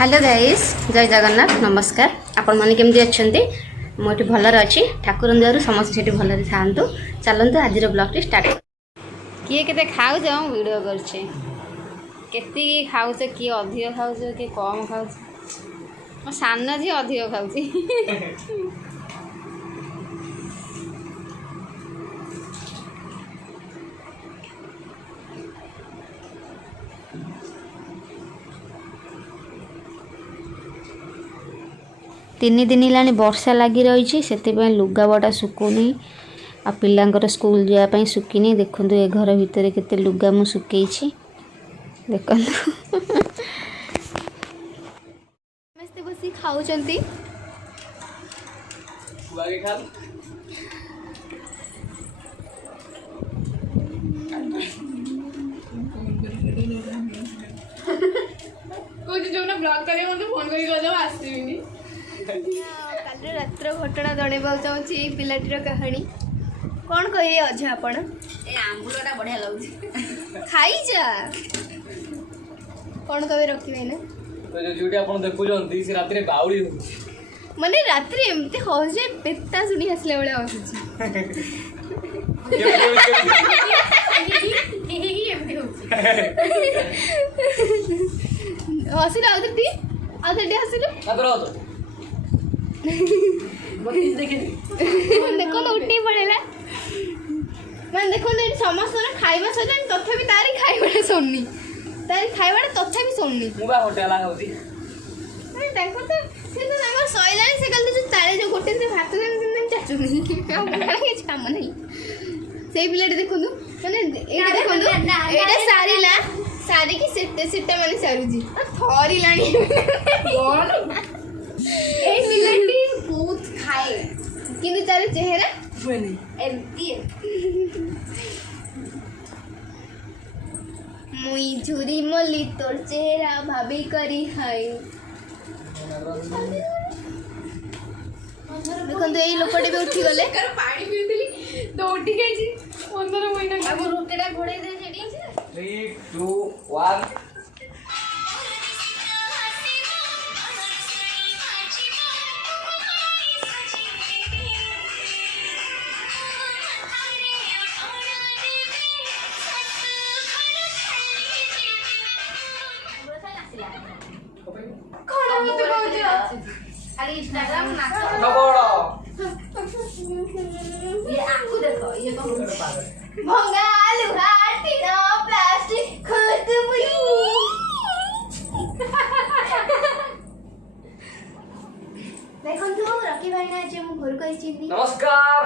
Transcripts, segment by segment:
Hello guys जय जगन्नाथ नमस्कार आपण माने केमती अच्छंती मोटी भलर अच्छी ठाकुर दयारु समस्त सेठी भलरे थांतु चलंतु आजिर ब्लॉग टी स्टार्ट किए केते खाउ जाऊ वीडियो करछे केती खाउ से की अधिक खाउ से की कम खाउ मो सान जी अधिक खाउची तीन दिन है वर्षा लगी रही से लुगाबटा सुकुनी आ पिलांकर स्कूल जावाई सुखिनी देखु ए घर भितर केते लुगा मु सुकई देखु समस्ते बसी खाऊचंती जो ना ब्लॉग करे मते फोन करी गजब आसीबिनी कल रात्र घटना जनवा चाहिए पिलाटीर कहानी कौन कहे अझ आपण ए आंबुलटा बढ़िया लगुची खाई जा कौन कहे रखिबे ना तो जो जोटी आपण देखुजंती से रात रे बाउली होची माने रात रे एमते हजे पेटा सुनी हसले बेले हसुची हसिल आउती हसिल देखो तो उठी पड़ेला मैं देखो तो समस्त खाइबा सजन तथापि तारी खाइबाटा सुननी तारी खाइबाटा तथापि सुननी मु बा होटल होती अरे देखो तो से तो हमर सइलानी से कल जो तारे जो गोटे से भात देन चाचुनी हमरा के काम नहीं सेई प्लेट देखो तो माने एटा देखो तो एटा सारीला सारी की सिट्टे माने सारुजी थरी लानी बोल ए मिलटी बहुत खाए किंतु तार चेहरा बने एमती मुई झुरी मल्ली तोर चेहरा भाभी करी हाय देखो तो ए लोकटे भी उठी गले कर पानी पीउतली तो उठी गई छी 15 महीना अब रोटेटा घोड़े दे छेडी 3 2 1 कोण मते कहू खाली इंस्टाग्राम नाच नबड़ ये आकु देखो ये तो भंगा लुहाटी ना प्लास्टिक खुद बुई देखो तो रकी भाई ना जे मु घर कहि चिन्नी नमस्कार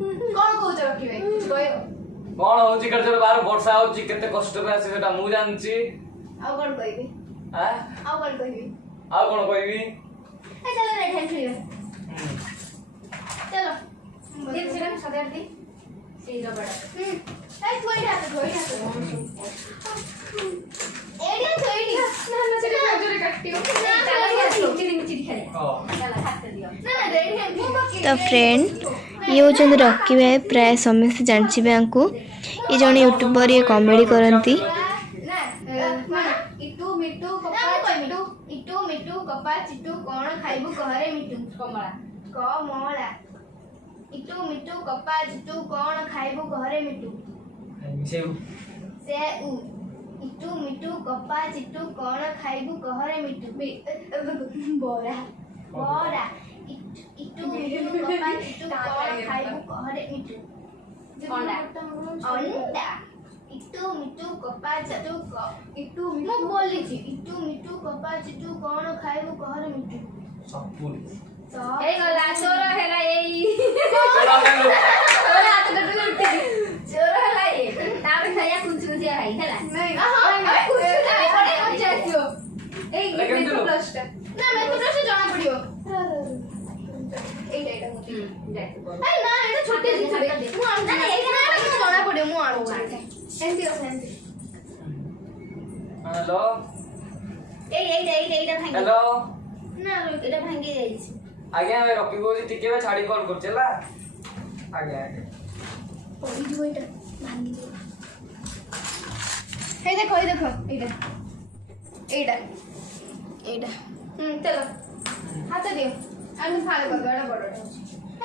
कोन कहू रकी भाई कहयो कोन होची कर जब बाहर वर्षा होची केते कष्ट पे आसी सेटा मु जानची आ कोन कहबी हां आ कोन कहबी आ कोन कहबी ए चलो रेड हैंड फ्री चलो दिन से ना सदर दी से रबड़ ए थोड़ी एडिया थोड़ी ना ना से जोरे काटियो चलो चिड़ी चिड़ी खेले हां चलो हाथ दियो ना ना रेड हैंड तो फ्रेंड ये होचंद रॉकी भाई प्राय समस्त जानछि को ये जने यूट्यूबर ये कॉमेडी करंती इटू मिटू कपा चिटू इटू मिटू कपा चिटू कोण खाइबु कहरे मिटू कमला कमला इटू मिटू कपा चिटू कोण खाइबु कहरे मिटू सेउ सेउ इटू मिटू कपा चिटू कोण खाइबु कहरे मिटू बोरा बोरा इटू मिटू कपा चिटू कोण खाइबु कहरे मिटू अंडा इटू मिटू कपा चिटू इटू मिटू मो बोली छी इटू मिटू कपा चिटू कोण खाइबु कहरे मिटू सपुल ए गला चोर हैला एई चला गलो चोर हाथ डटले उठी चोर हैला ए तार खाया कुछ कुछ है हैला नहीं हां कुछ नहीं पड़े हो जातियो ए लेकिन मैं तो प्रश्न ना मैं तो प्रश्न जाना पड़ियो ए एटा होती ए ना एटा छोटे जी छोटे मु आनु ना ए ना जाना पड़ियो मु आनु एंती एंती हेलो एटा भांगी हेलो ना एटा भांगी जाईछ आज्ञा मैं रॉकी बोजी टिके में छाड़ी कॉल कर चला आज्ञा आज्ञा पड़ी जो एटा भांगी हे देखो एटा एटा ଏଇଟା ଚାଲ ହାତ ଦିଅ ଆମେ ଫାଳେ କରିଦେବା ଏଇଟା ବଡ଼ଟା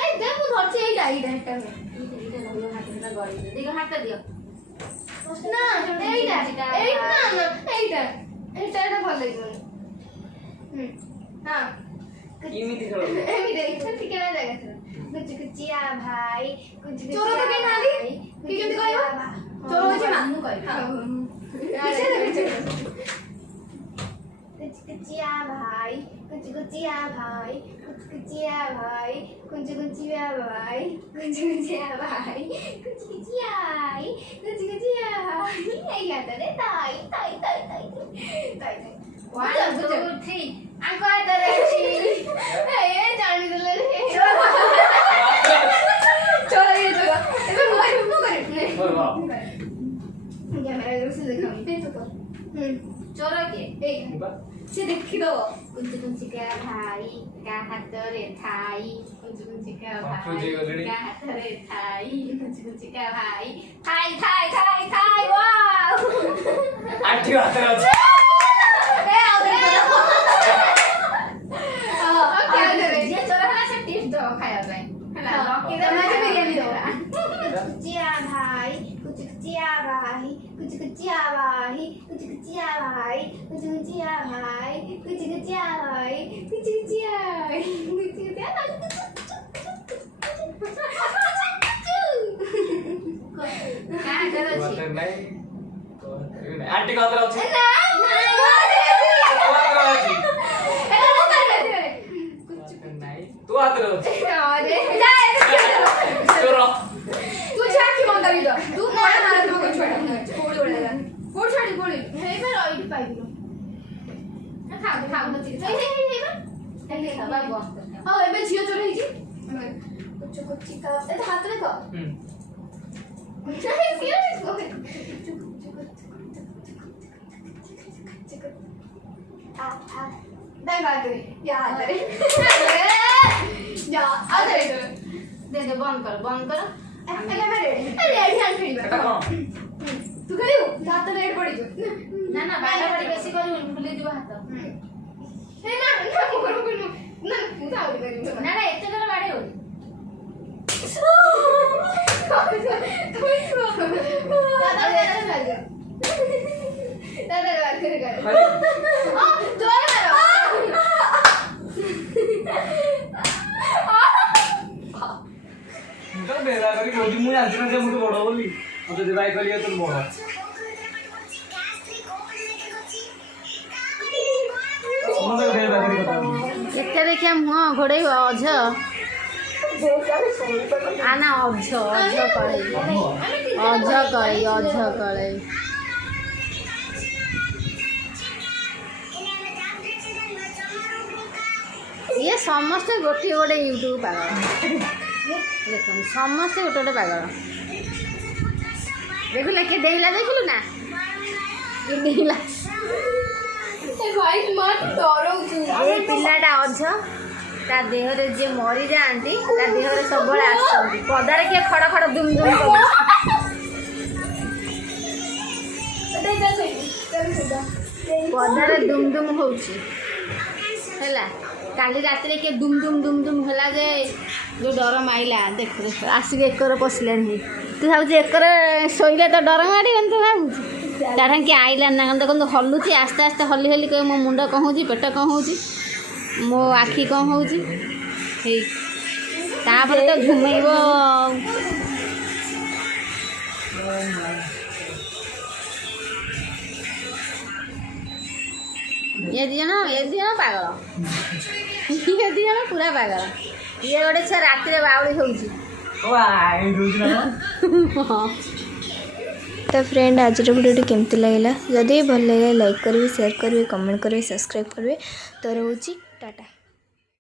ଏଇ ଦେ ମୁଁ ଧରିଛି ଏଇଟା ଏଇଟା ଏଇଟା ହାତ ଦିଅ ନା ଏଇଟା ଏଇଟା ଏଇଟା ଏଇଟା ଏଇଟା ଭଲ ଲାଗିବନି ହଁ ଏମିତି ଖେଳ ଏମିତି ଟିକେ ନା ଜାଗା କୁଚି କୁଚିଆ ଭାଇ କୁଚି କୁଚିଆ ଚୋର ତ କେହି ନାହାନ୍ତି କି କେମିତି କହିବ ଚୋର ହଉଛି ମା ମୁଁ କହିବି कुछ कुचिया भाई कुछ कुचिया भाई कुछ कुचिया भाई कुछ कुचिया भाई कुछ कुचिया भाई कुछ कुचिया भाई कुछ कुचिया भाई आई आता रे ताई ताई ताई ताई ताई 1 2 3 आंको आता रे छी ए जानी दले रे चलो ये चलो एबे मो करे कैमरा से दिखाऊं ते तो चोर किए ए से देखी दो कुछ का भाई का हाथ रे थाई कुछ का भाई का हाथ रे थाई कुछ का भाई थाई थाई थाई थाई वाओ आठी हाथ रे ए आओ दे ओके करे जे चोर हला से टिप्स दो खाया पे हला लकी दे मैं बिरयानी दो कुचिया भाई कुछ कुचिया भाई कुछ कुचिया भाई कुछ कुचिया भाई कुछ कुचिया भाई कुछ कुचिया भाई कुछ कुचिया भाई कुछ कुचिया क्या करो छी वाटर नहीं आंटी का हाथ रे ना तू हाथ रे अरे चोर तू छाकी बंद करी दो तू मोड़ा मार दो को छोड़ कोड़ी उड़ेगा कोड़ छोड़ी कोड़ी हे मैं रॉइड पाइबो खाओ खाओ मत हे हे हे बाबा बस हां एबे झियो चोर हेजी कुछ कुछ का ए हाथ रे को नहीं सीरियस को आ दे बात रे या रे या आ रे दे दे बंद कर अरे मैं रेडी हैंड फ्री एटा कोन तू करियो हाथ रेड पड़ी जो ना ना बाटा बाटी बेसी कर फुली दिबो हाथ हे ना ना मोर को ना तू था और करियो ना ना एते कर बाडे हो दादा बात कर हां जोर मारो तो बेरा करी मोदी मुई आंची ना जे मुटु बड़ बोली मते दिवाई कलिया तो बड़ मते बेरा करी कथा एते देखिया मुह घोड़े अझ आना अझ कळे ये समस्त गोटे गोटे यूट्यूब पागल देखो समस्त गोटे गोटे पागल देखुला किए डेला देखलु ना किए डेला भाई मत डरो तू ये पिलाटा अझ ता देहरे जे मरी जाती ता देहरे सब आसती पदारे किए खड़ खड़ दुम दुम पदारे दुम दुम होउची हैला काली रात रे के दुम दुम होला जे जो डर माइला देख आसिक एकर पसले नहीं तू भाव एकर शोले तो डर मारी तू भाव तारा कि आइला ना देखो हलुची आस्ते आस्ते हली हली कह मो मुंड कौन हो पेट कौन हो मो आखि कौन हो तो घुमेब ये दी जन पागल ये दी जन पूरा पागल ये गोटे छुआ राति बाउली होउची तो फ्रेंड आज वीडियो केमती लगे जदि भल लगे लाइक करेंगे शेयर करेंगे कमेंट करेंगे सब्सक्राइब करेंगे तो रोची टाटा।